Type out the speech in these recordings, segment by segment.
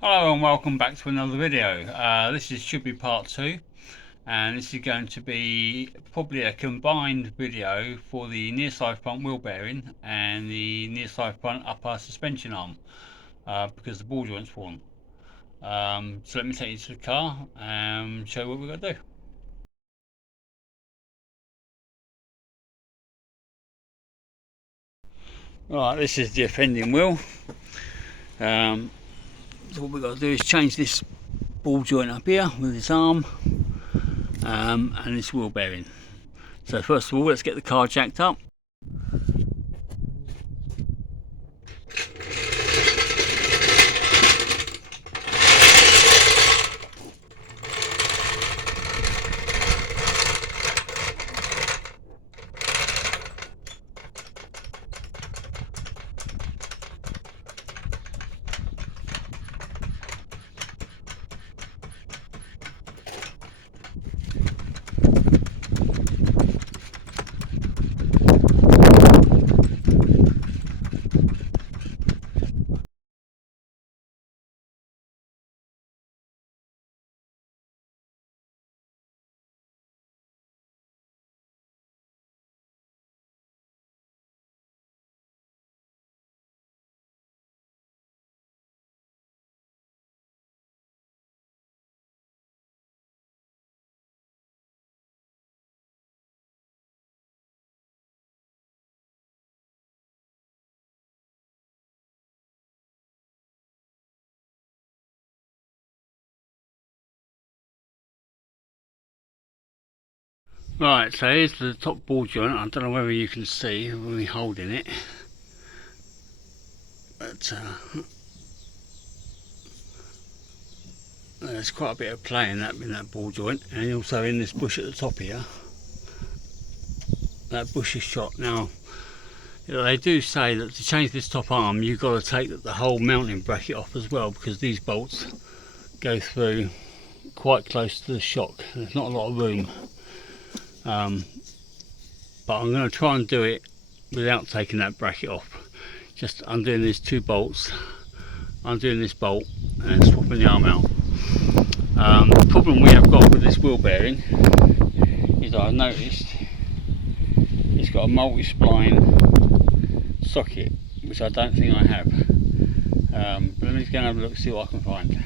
Hello and welcome back to another video. Should be part 2, and this is going to be probably a combined video for the near side front wheel bearing and the near side front upper suspension arm, because the ball joint's worn. So let me take you to the car and show you what we've got to do. Right, this is the offending wheel. So what we've got to do is change this ball joint up here with this arm and this wheel bearing. So first of all, let's get the car jacked up. Right, so here's the top ball joint. I don't know whether you can see when we're holding it, but there's quite a bit of play in that ball joint, and also in this bush at the top here. That bush is shot. Now, they do say that to change this top arm, you've got to take the whole mounting bracket off as well, because these bolts go through quite close to the shock. There's not a lot of room. But I'm going to try and do it without taking that bracket off. Just undoing these two bolts, undoing this bolt, and swapping the arm out. The problem we have got with this wheel bearing is I've noticed it's got a multi-spline socket, which I don't think I have. But let me just go and have a look, see what I can find.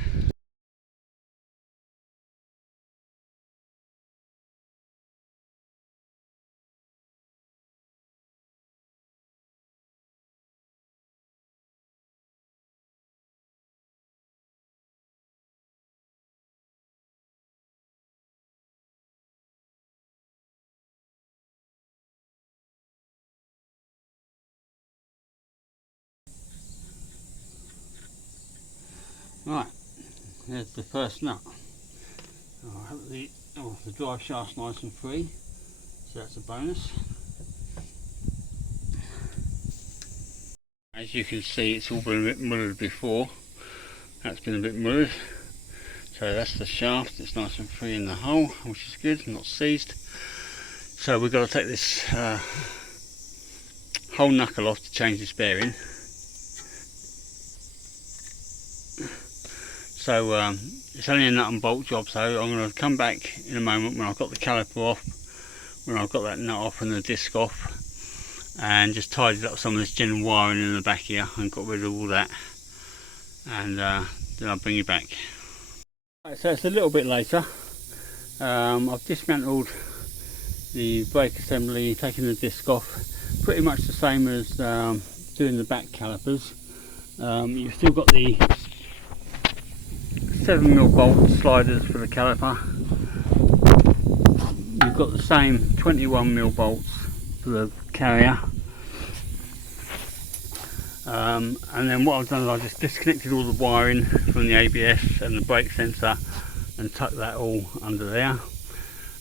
Right, there's the first nut. The drive shaft's nice and free, so that's a bonus. As you can see, it's all been a bit mullered before. That's been a bit mullered. So that's the shaft, it's nice and free in the hole, which is good, not seized. So we've got to take this whole knuckle off to change this bearing. So it's only a nut and bolt job, so I'm going to come back in a moment when I've got the caliper off, when I've got that nut off and the disc off, and just tidied up some of this general wiring in the back here and got rid of all that, and then I'll bring you back. Right, so it's a little bit later. I've dismantled the brake assembly, taking the disc off, pretty much the same as doing the back calipers. You've still got the 7mm bolt sliders for the caliper. You've got the same 21mm bolts for the carrier. And then what I've done is I just disconnected all the wiring from the ABS and the brake sensor and tucked that all under there.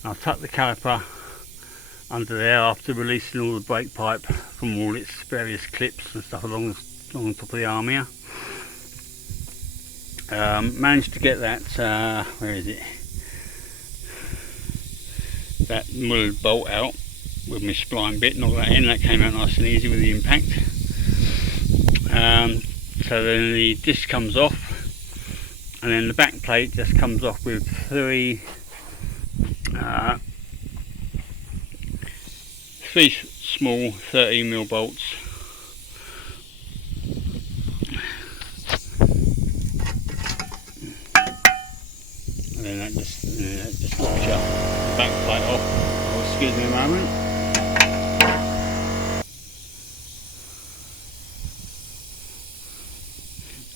I've tucked the caliper under there after releasing all the brake pipe from all its various clips and stuff along the top of the arm here. Managed to get that, where is it? That mullered bolt out with my spline bit, knock that in, that came out nice and easy with the impact. So then the disc comes off, and then the back plate just comes off with three small 13mm bolts. And then that just locks up the back plate off. Oh, excuse me a moment.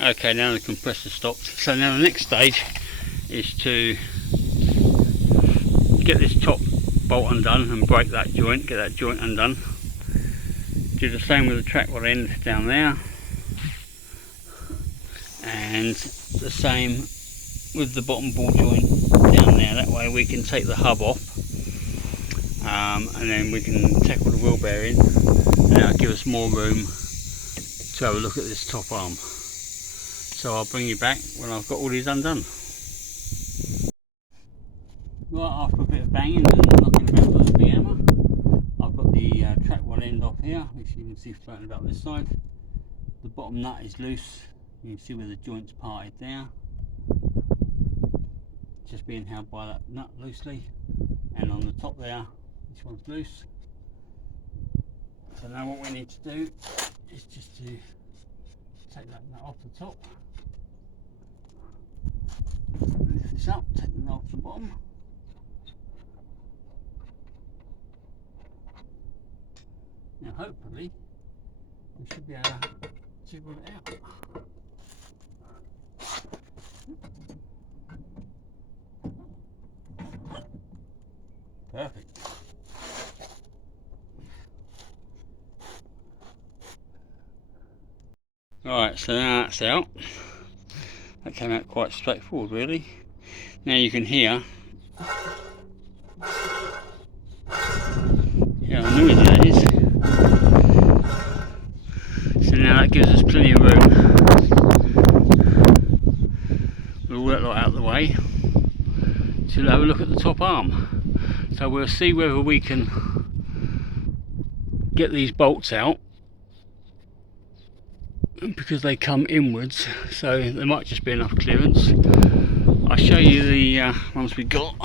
Okay, now the compressor stopped. So now the next stage is to get this top bolt undone and break that joint, get that joint undone. Do the same with the track rod end down there, and the same with the bottom ball joint down there. That way we can take the hub off, and then we can tackle the wheel bearing, and that'll give us more room to have a look at this top arm. So I'll bring you back when I've got all these undone. Right, after a bit of banging and knocking about with the big hammer, I've got the track rod end off here, which you can see floating about this side. The bottom nut is loose. You can see where the joint's parted there, just being held by that nut loosely. And on the top there, this one's loose. So now what we need to do is just to take that nut off the top, lift this up, take the nut off the bottom. Now hopefully we should be able to jiggle it out. Perfect. Right, so now that's out. That came out quite straightforward really. Now you can hear how noisy that is. So now that gives us plenty of room. We'll all that lot out of the way to have a look at the top arm. So we'll see whether we can get these bolts out, because they come inwards, so there might just be enough clearance. I'll show you the ones we got.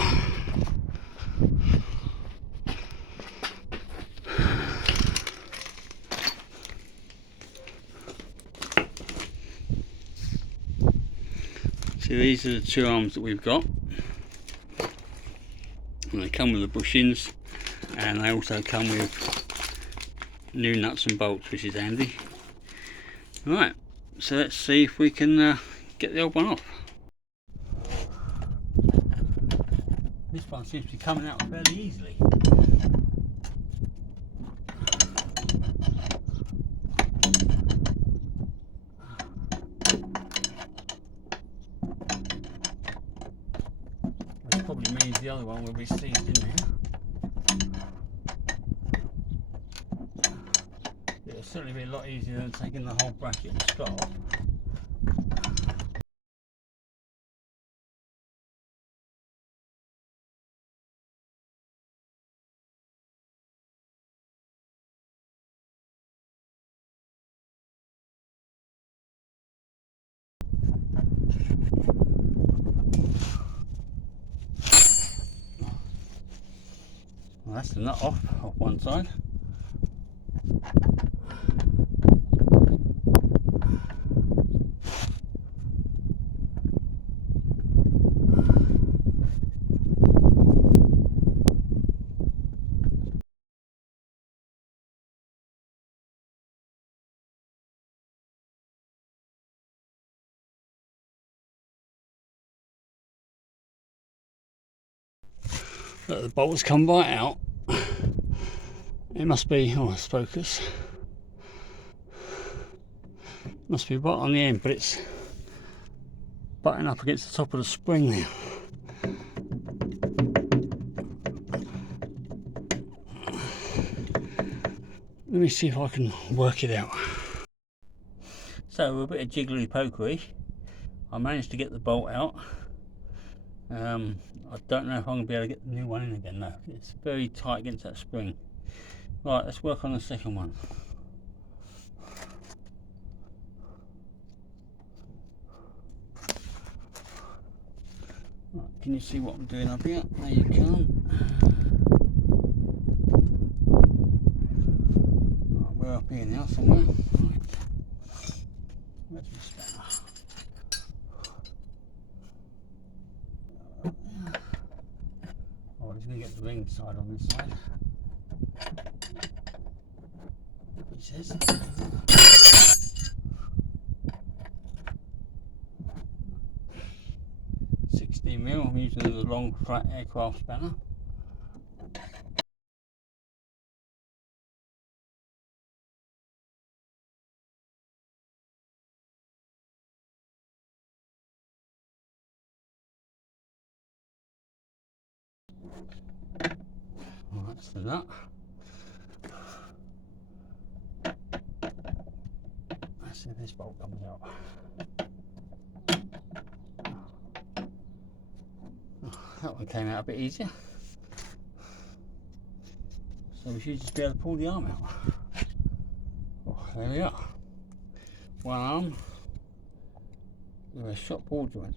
So these are the two arms that we've got, and they come with the bushings, and they also come with new nuts and bolts, which is handy. Right, so let's see if we can get the old one off. This one seems to be coming out fairly easily. Which probably means the other one will be seized in there. It'll certainly be a lot easier than taking the whole bracket and strut off. Well, that's the nut off one side. Look, the bolts come right out. It must be, oh, it's focus. Must be right on the end, but it's butting up against the top of the spring there. Let me see if I can work it out. So with a bit of jiggly pokery, I managed to get the bolt out. I don't know if I'm going to be able to get the new one in again though. It's very tight against that spring. Right, let's work on the second one. can you see what I'm doing up here? No, you can't. Right, we're up here now somewhere. Right. Where's my spanner? Oh, he's going to get the ring side on this side. He says. 16mm, I'm using the long flat aircraft spanner. Right, that's the nut. Let's see if this bolt comes out. That one came out a bit easier. So we should just be able to pull the arm out. Oh, there we are. One arm with a shop ball joint.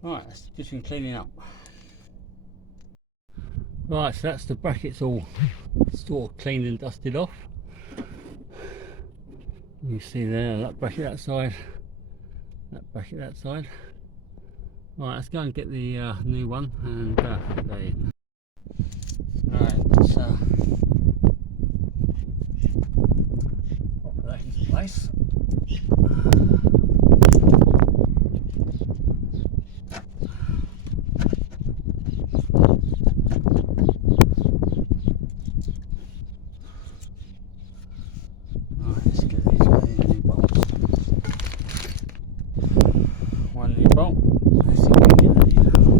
Right, that's just been cleaning up. Right, so that's the brackets all sort of cleaned and dusted off. You see there, that bracket that side, that bracket that side. Right, let's go and get the new one and put that in. Right, let's pop that into place. Right, let's get these new bolts. One new bolt. Let's see if we can get that in.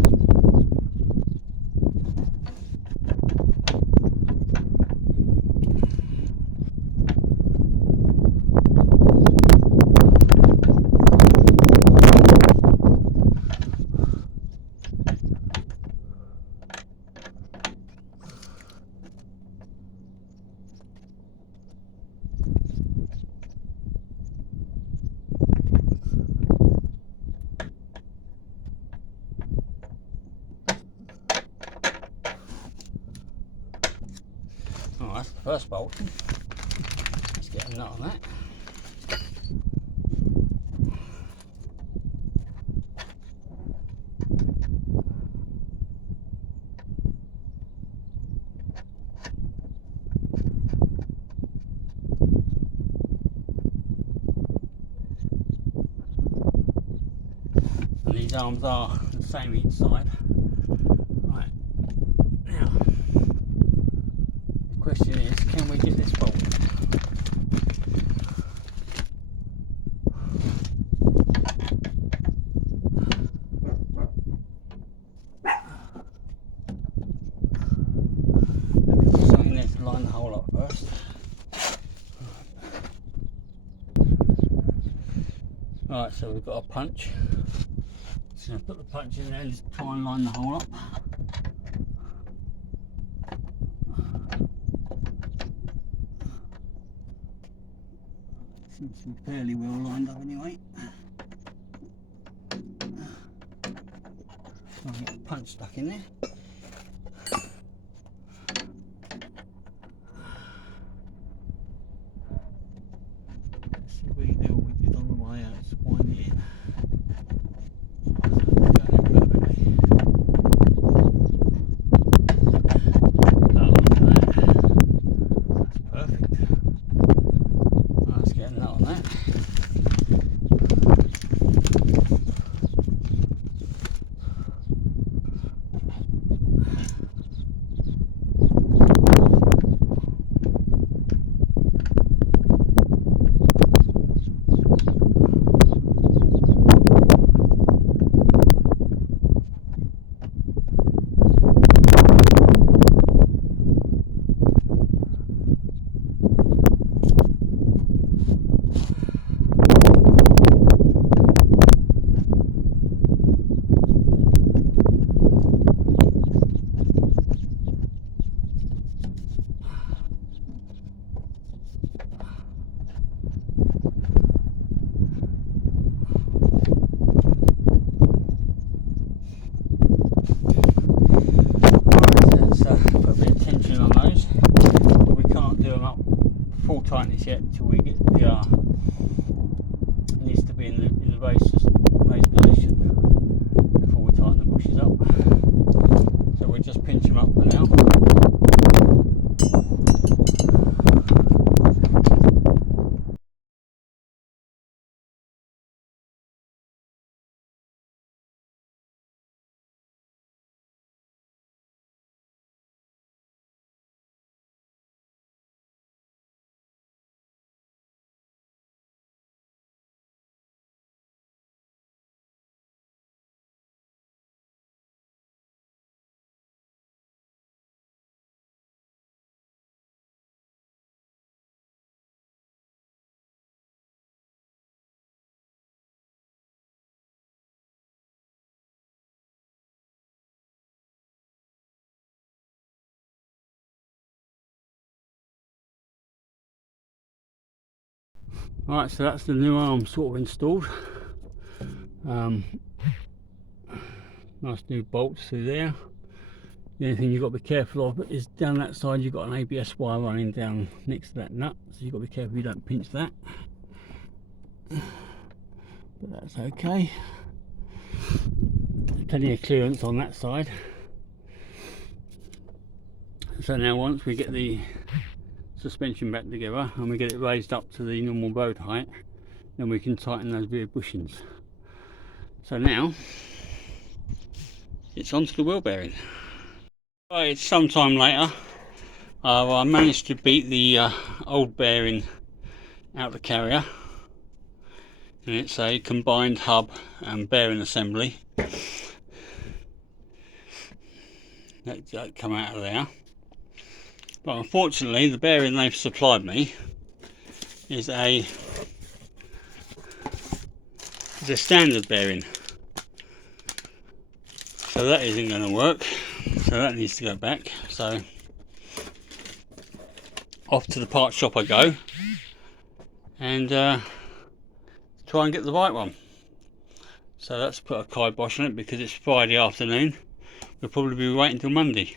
Oh, that's the first bolt. Let's get a nut on that. And these arms are the same each side. Right, now the question is, can we get this bolt? Something there to line the hole up first. Right, so we've got a punch. So I'll put the punch in there and just try and line the hole up. Seems to be fairly well lined up anyway. I'll get the punch stuck in there. Let's see if we can do what we did on the way out. Let's wind it in. yet till we get the it needs to be in the raised position before we tighten the bushes up. So we'll just pinch them up for now. Right, so that's the new arm sort of installed. Nice new bolts through there. The only thing you've got to be careful of is down that side you've got an ABS wire running down next to that nut, so you've got to be careful you don't pinch that. But that's okay. Plenty of clearance on that side. So now once we get the suspension back together and we get it raised up to the normal road height, then we can tighten those rear bushings. So now it's onto the wheel bearing. Right, it's sometime later. I managed to beat the old bearing out the carrier, and it's a combined hub and bearing assembly that come out of there. But unfortunately the bearing they've supplied me is a standard bearing, so that isn't going to work, so that needs to go back. So off to the part shop I go and try and get the right one. So let's put a kibosh on it because it's Friday afternoon. We'll probably be waiting till Monday,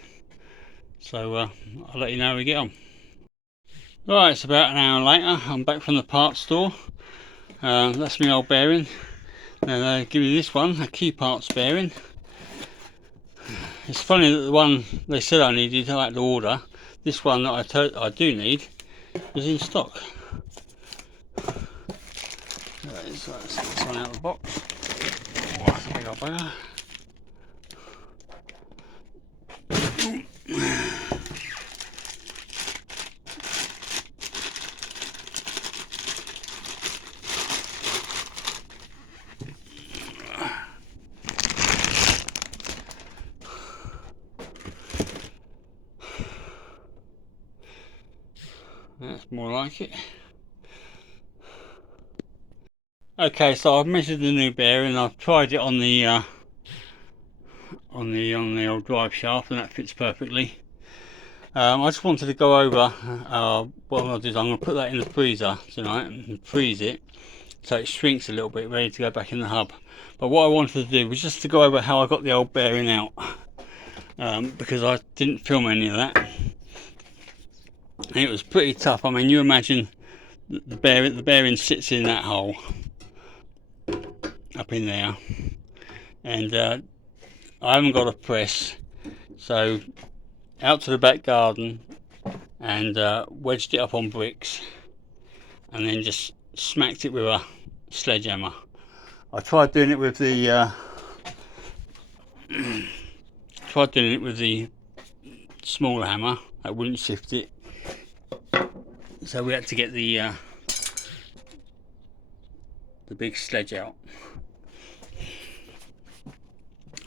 so I'll let you know how we get on. Right, it's about an hour later. I'm back from the parts store. That's my old bearing. Now they give me this one, a key parts bearing. It's funny that the one they said I needed I had to order, this one that I do need, is in stock. Let's get this one out of the box. Oh, that's a big old bugger. That's more like it. Okay, so I've measured the new bearing. I've tried it on the old drive shaft, and that fits perfectly. I just wanted to go over what I'll do is I'm going to put that in the freezer tonight and freeze it so it shrinks a little bit, ready to go back in the hub. But what I wanted to do was just to go over how I got the old bearing out, because I didn't film any of that. And it was pretty tough. I mean, you imagine the bearing sits in that hole up in there, and I haven't got a press, so out to the back garden and wedged it up on bricks and then just smacked it with a sledgehammer. I tried doing it with the smaller hammer. That wouldn't shift it, so we had to get the big sledge out,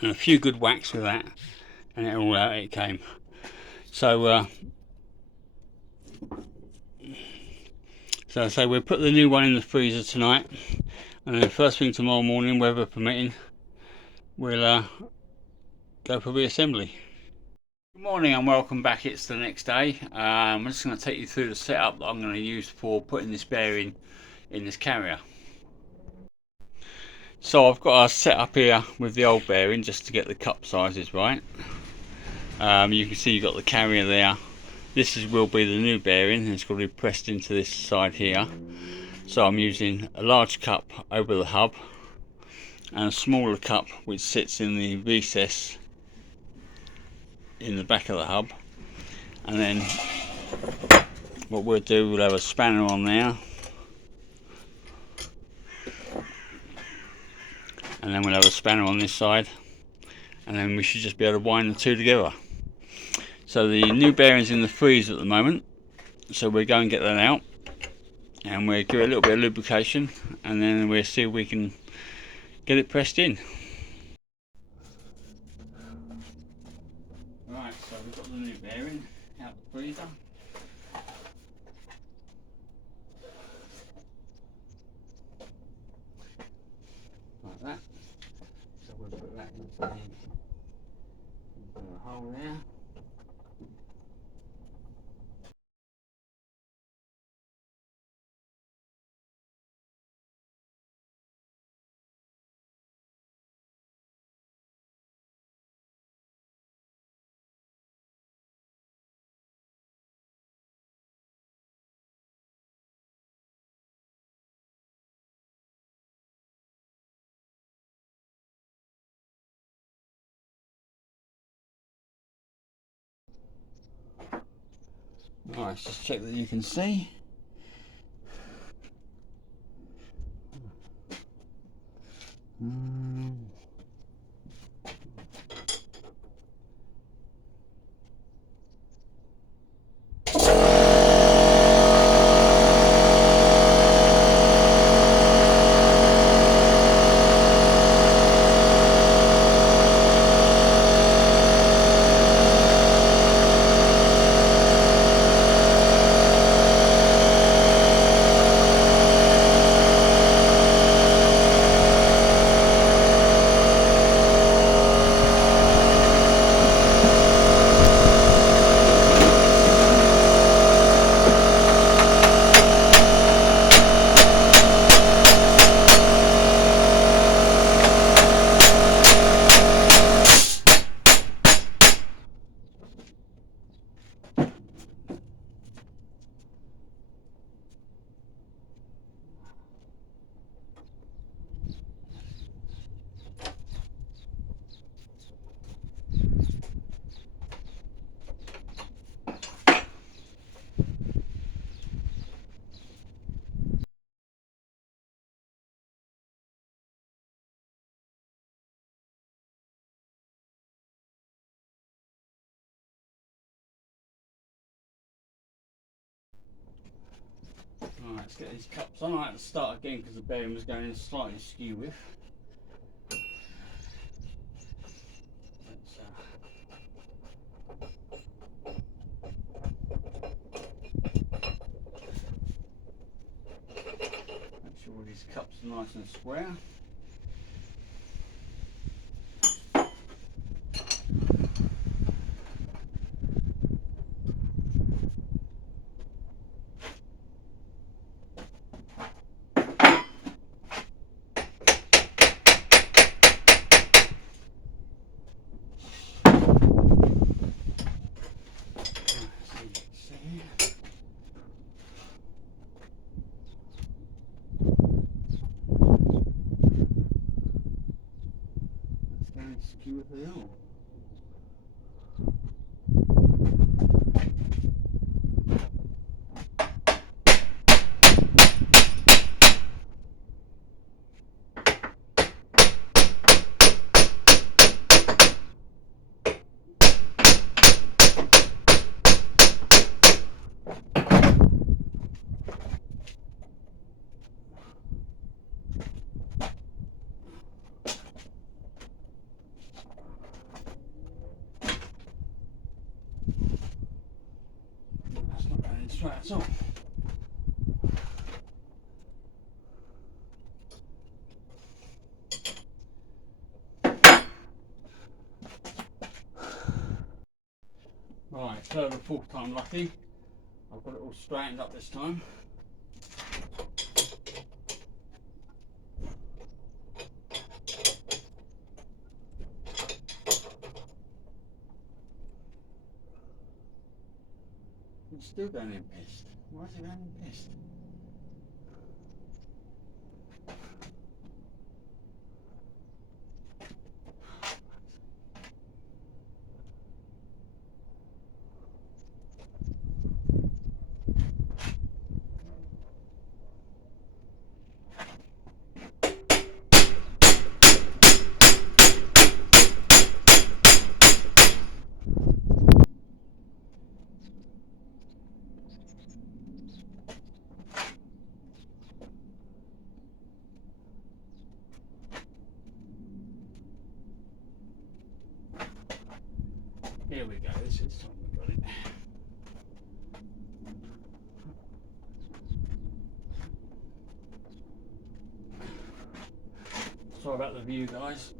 and a few good whacks with that, and it all out it came. So so we'll put the new one in the freezer tonight, and then first thing tomorrow morning, weather permitting, we'll go for reassembly. Good morning and welcome back. It's the next day. I'm just going to take you through the setup that I'm going to use for putting this bearing in this carrier. So I've got a setup here with the old bearing just to get the cup sizes right. You can see you've got the carrier there will be the new bearing, and it's got to be pressed into this side here. So I'm using a large cup over the hub and a smaller cup which sits in the recess in the back of the hub, and then what we'll do, we'll have a spanner on there, and then we'll have a spanner on this side, and then we should just be able to wind the two together. So the new bearing's in the freezer at the moment, so we'll go and get that out and we'll give it a little bit of lubrication, and then we'll see if we can get it pressed in. Right, so we've got the new bearing out the freezer. Like that. So we'll put that into the hole there. Alright, let's just check that you can see. Alright, let's get these cups on. I had to start again because the bearing was going in slightly skew with. Make sure all these cups are nice and square. Skew with the hill. That's not going in straight at all. Right, third or fourth time lucky. I've got it all straightened up this time. still going in pissed. Why is it going in pissed? Here we go, this is time we got it. Sorry about the view, guys.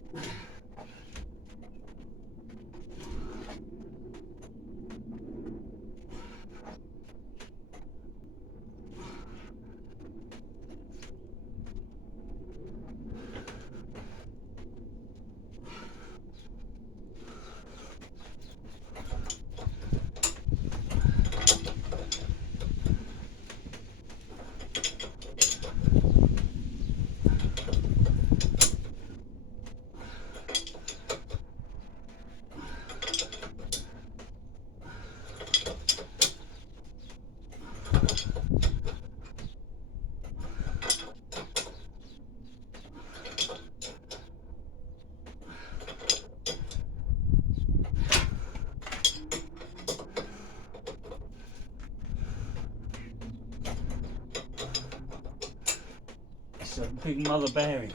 It's a big mother bearing.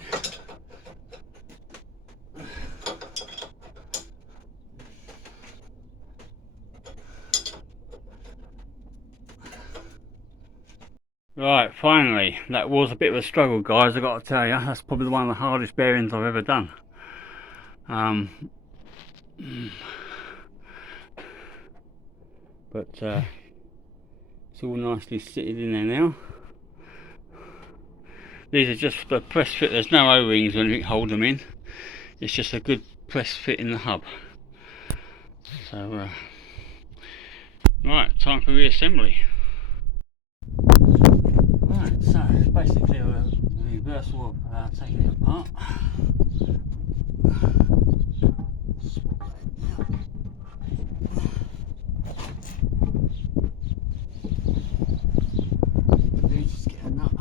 Right, finally, that was a bit of a struggle, guys. I've got to tell you, that's probably one of the hardest bearings I've ever done. But it's all nicely sitting in there now. These are just the press fit. There's no O-rings or anything hold them in. It's just a good press fit in the hub. So, right, time for reassembly. Right, so it's basically a reversal of taking it apart. Just get a nut.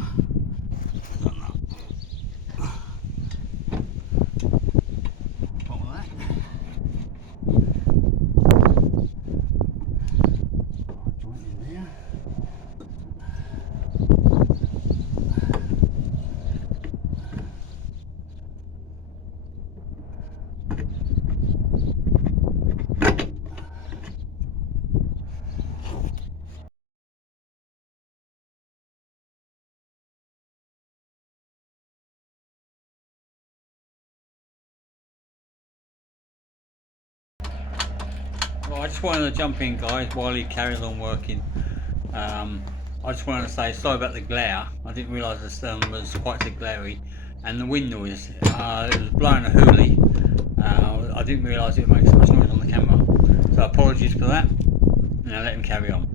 Well, I just wanted to jump in, guys, while he carries on working. I just wanted to say sorry about the glare. I didn't realise the sun was quite so glary, and the wind noise. It was blowing a hoolie. I didn't realise it would make so much noise on the camera. So apologies for that. Now let him carry on.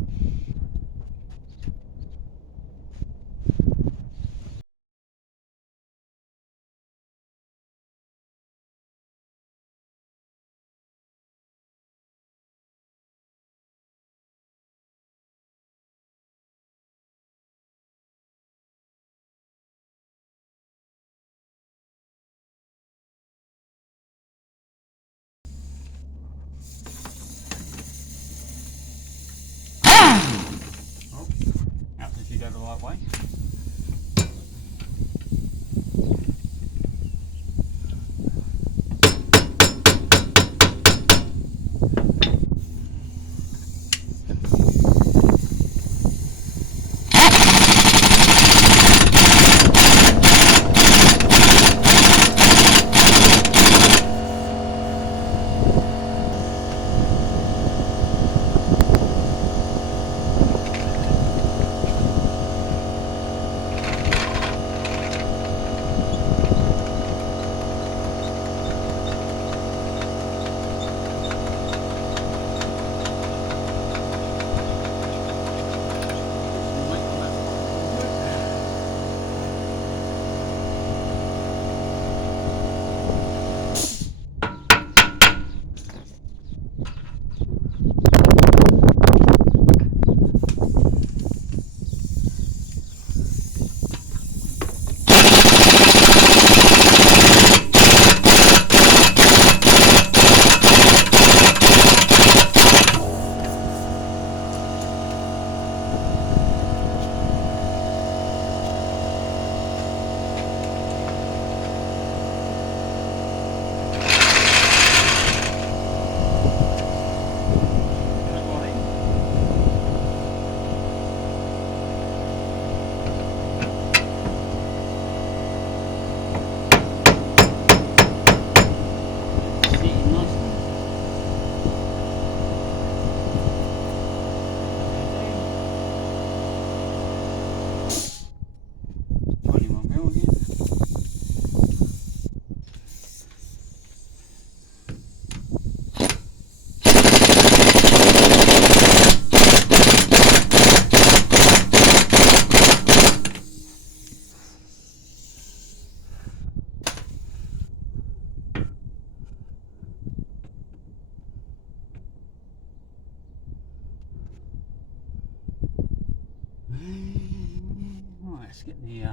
Let's get the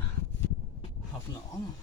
hub nut on.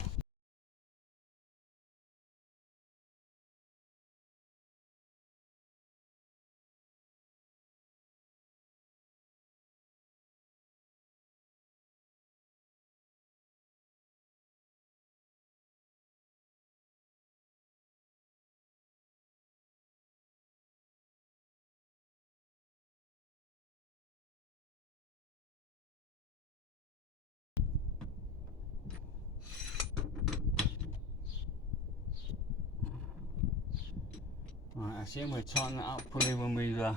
Right, that's it. We'll tighten that up fully when we've got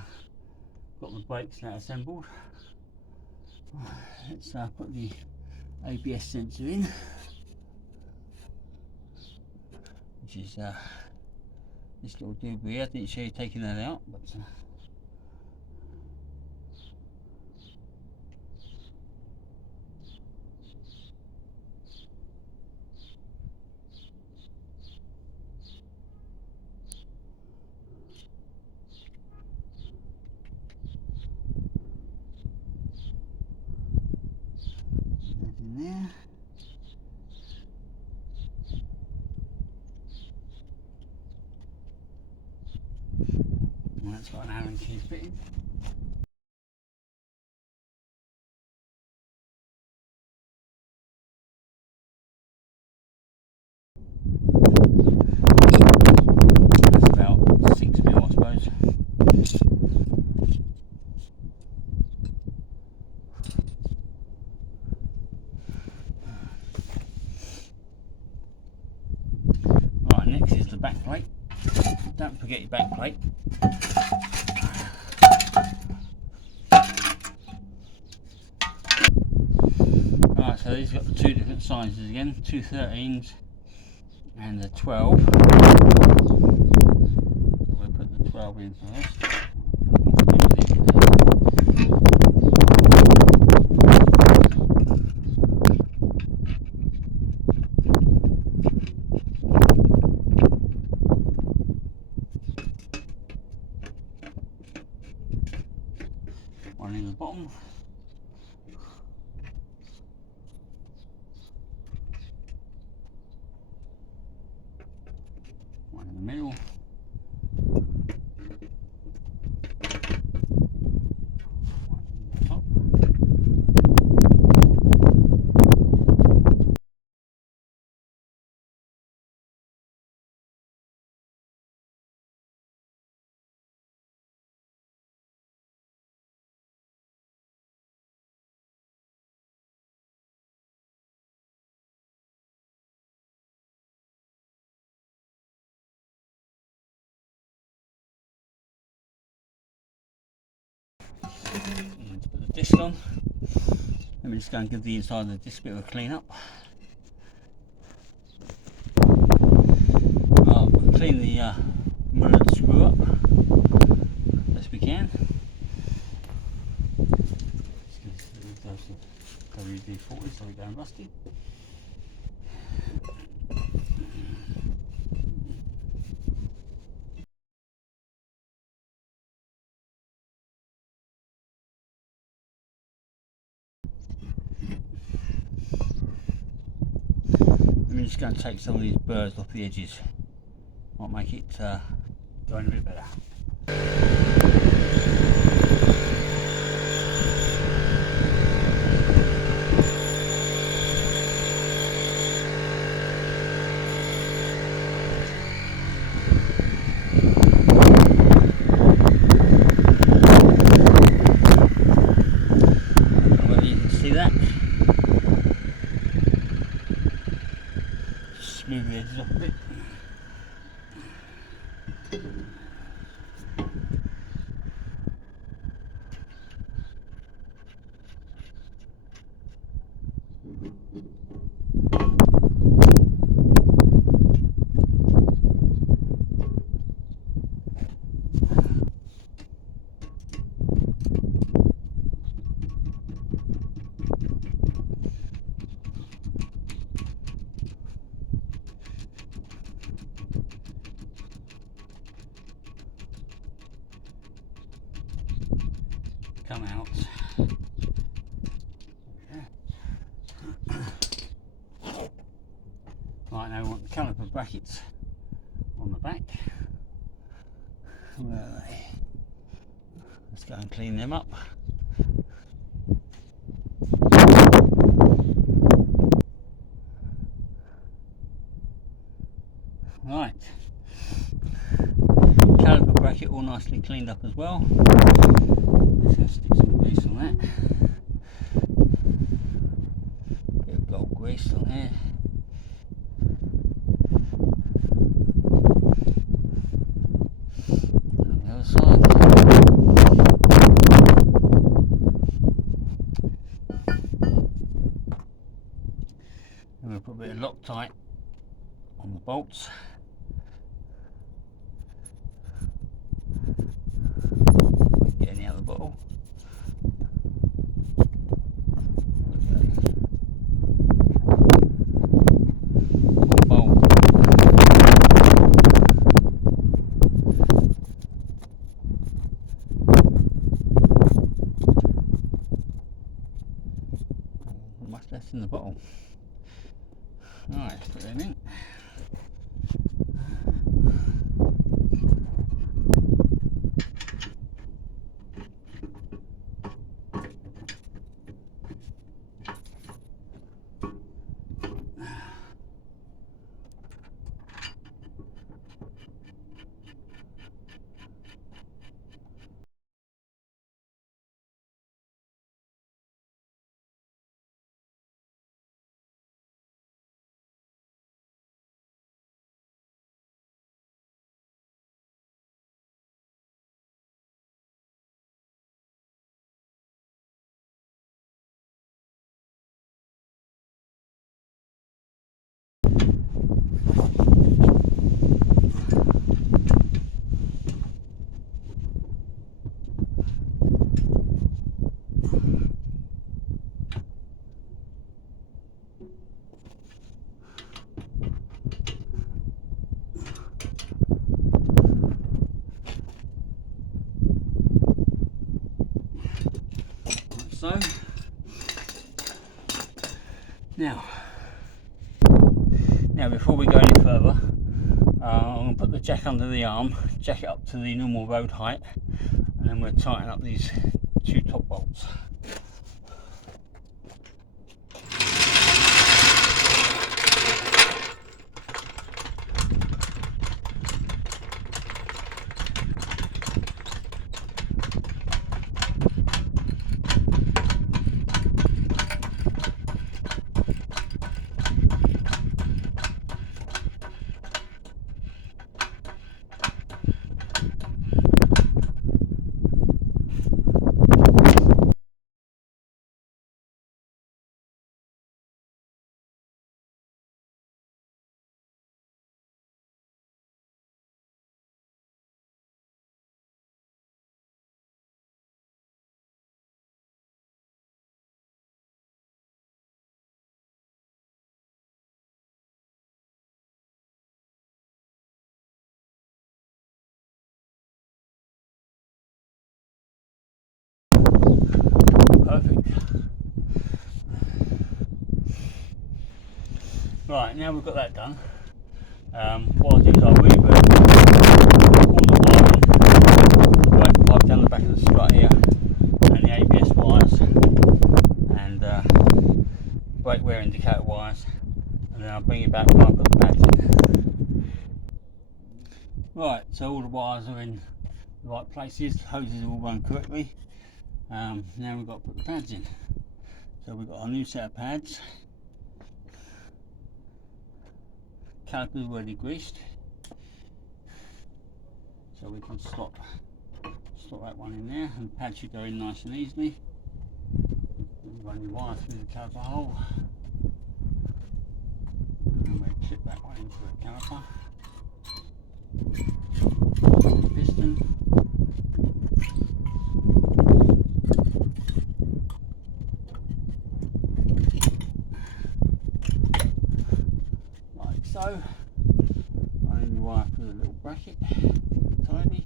the brakes now assembled. Let's put the ABS sensor in, which is this little doobie here. I didn't show you taking that out, but that's in there. And that's got an Allen key fitting. That's about 6 mil, I suppose. Right, next is the back plate. Don't forget your back plate. Right, so these got the two different sizes again, two 13s and the 12. We'll put the 12 in first. One in the bottom. One in the middle. One in the top. And put the disc on. Let me just go and give the inside of the disc a bit of a clean up. We'll clean the mullet screw up best we can. WD-40 so we don't rusty. I'm just going to take some of these burrs off the edges. Might make it go in a bit better. Whether you can see that. Just smooth the edges off a bit. Come out. brackets on the back. Where are they? Let's go and clean them up. Right, caliper bracket all nicely cleaned up as well. Let's just stick some grease on that. Bit of gold grease on there. On the other side. And we'll put a bit of Loctite on the bolts. Get any out of the bottle. Bolt. Much less in the bottle. Alright, let's put them in. So now before we go any further, I'm going to put the jack under the arm, jack it up to the normal road height, and then we'll tighten up these two top bolts. Perfect. Right, now we've got that done. What I'll do is I'll reverse all the wiring, brake pipe down the back of the strut here, and the ABS wires, and brake wear indicator wires, and then I'll bring it back when I put the pads in. Right, so all the wires are in the right places, the hoses all run correctly. Now we've got to put the pads in. So we've got our new set of pads. Calipers already greased, so we can slot that one in there, and the pad should go in nice and easily. You run your wire through the caliper hole, and we'll clip that one into the caliper. Piston. Like so. Running the wire through the little bracket, tidy.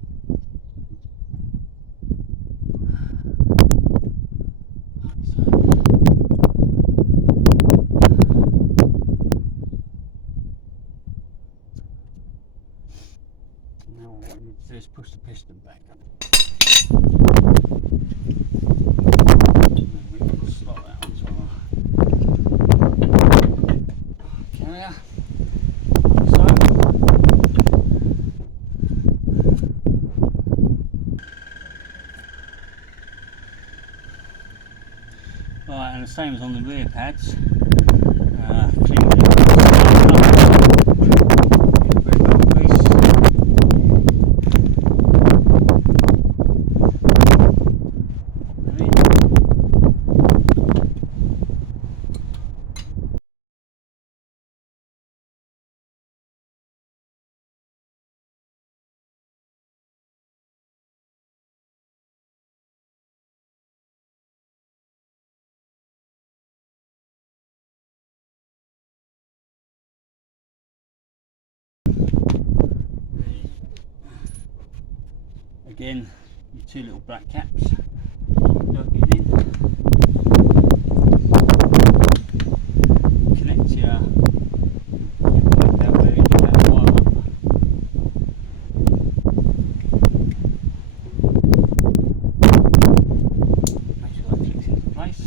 Now what I need to do is push the piston back up. And then we can slot that onto our carrier. Right, and the same as on the rear pads. Clean it up. Again, your two little black caps. Plug it in. Connect your plug that way into that wire up. Make sure that clicks into place.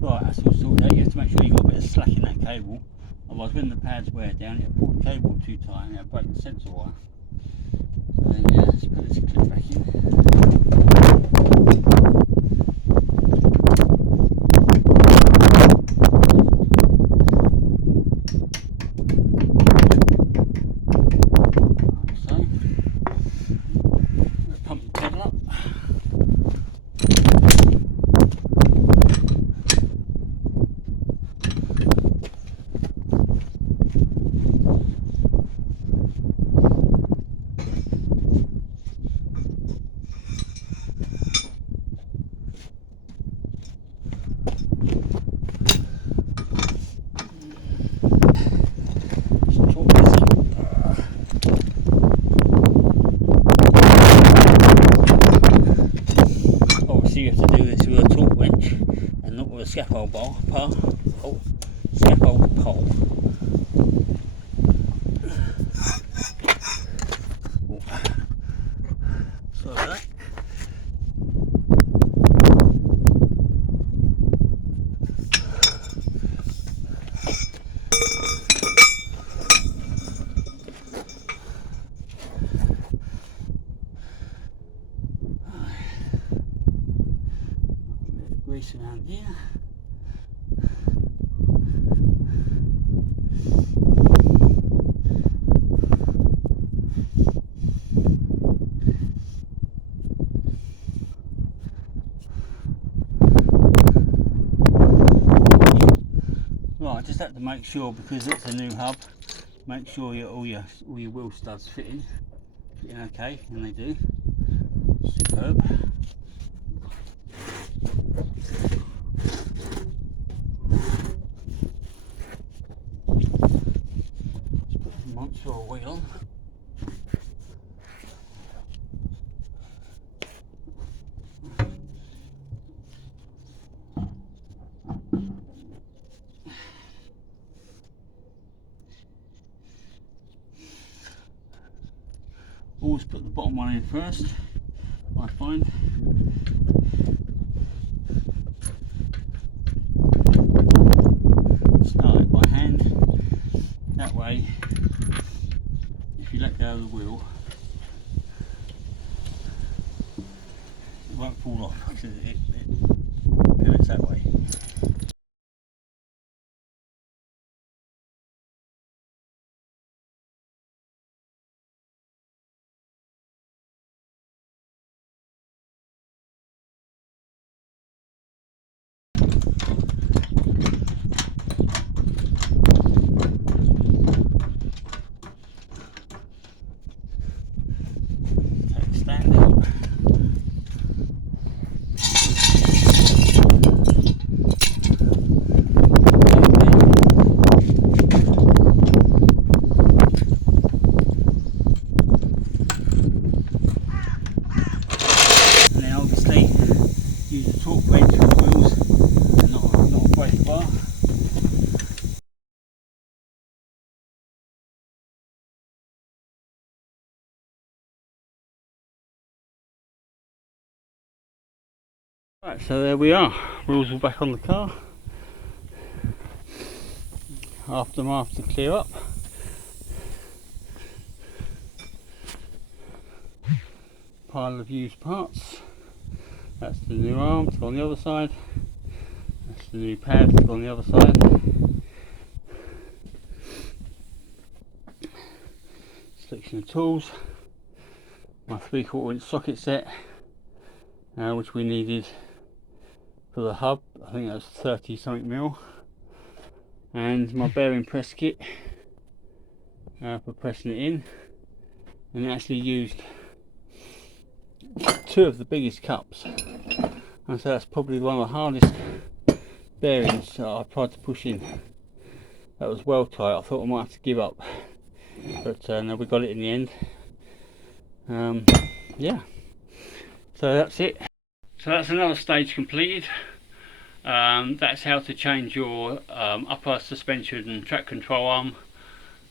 Right, that's all sorted out. You have to make sure you've got a bit of slack in that cable, otherwise when the pads wear down it'll pull the cable too tight and it'll break the sensor wire. So yeah, let's put this clip back in. You have to do this with a torque wrench and not with a scaffold scaffold pole. Sorry about that. Grease around here. Right, I just have to make sure, because it's a new hub, make sure all your wheel studs fitting okay, and they do. Superb. Monster wheel. Always put the bottom one in first, I find. Start it by hand. That way, if you let go of the wheel, it won't fall off because it pivots that way. Take stand up. use a torque wrench on the wheels and not a brake bar. Right, so there we are, wheels are back on the car. Aftermath to clear up. Pile of used parts. That's the new arm to go on the other side. That's the new pad to go on the other side. Selection of tools. My 3/4 inch socket set, which we needed for the hub. I think that was 30 something mil. And my bearing press kit for pressing it in. And it actually used 2 of the biggest cups, and so that's probably one of the hardest bearings that I tried to push in. That was well tight. I thought I might have to give up, but no, we got it in the end. Yeah, so that's it. So that's another stage completed. That's how to change your upper suspension and track control arm,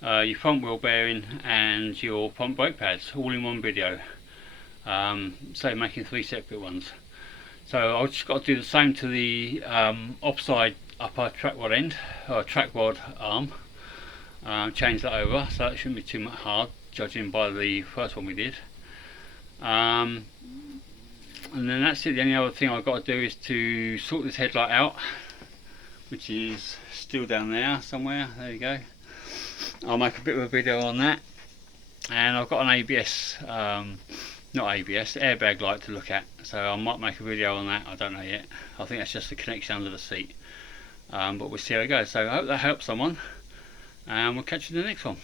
your front wheel bearing and your front brake pads, all in one video. So making 3 separate ones. So I've just got to do the same to the offside upper track rod end, or track rod arm. Change that over, so that shouldn't be too much hard, judging by the first one we did. And then that's it. The only other thing I've got to do is to sort this headlight out, which is still down there somewhere. There you go. I'll make a bit of a video on that. And I've got an ABS, not ABS, airbag light to look at, so I might make a video on that. I don't know yet. I think that's just the connection under the seat, but we'll see how it goes. So I hope that helps someone, and we'll catch you in the next one.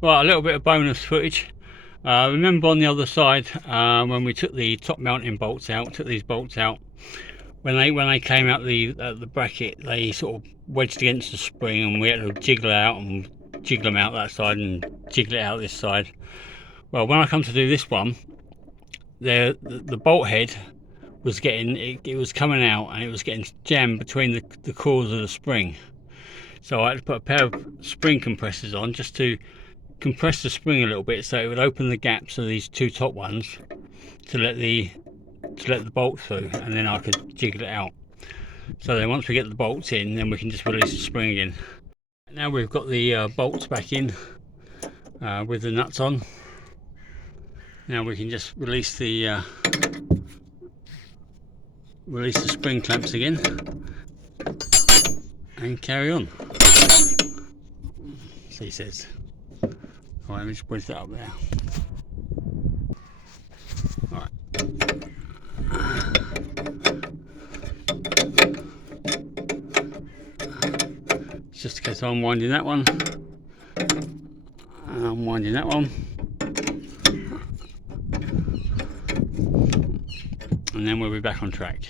Right, a little bit of bonus footage. Remember on the other side, when we took the top mounting bolts out, took these bolts out, when they came out the bracket, they sort of wedged against the spring, and we had to jiggle out and jiggle them out that side and jiggle it out this side. Well, when I come to do this one, the bolt head was getting, it was coming out, and it was getting jammed between the cores of the spring. So I had to put a pair of spring compressors on just to compress the spring a little bit, so it would open the gaps of these 2 top ones to let the bolt through, and then I could jiggle it out. So then once we get the bolts in, then we can just release the spring again. Now we've got the bolts back in with the nuts on. Now we can just release the spring clamps again and carry on. So he says. Alright, let me just wedge that up there. Alright. It's just a case of unwinding that one and unwinding that one, and then we'll be back on track.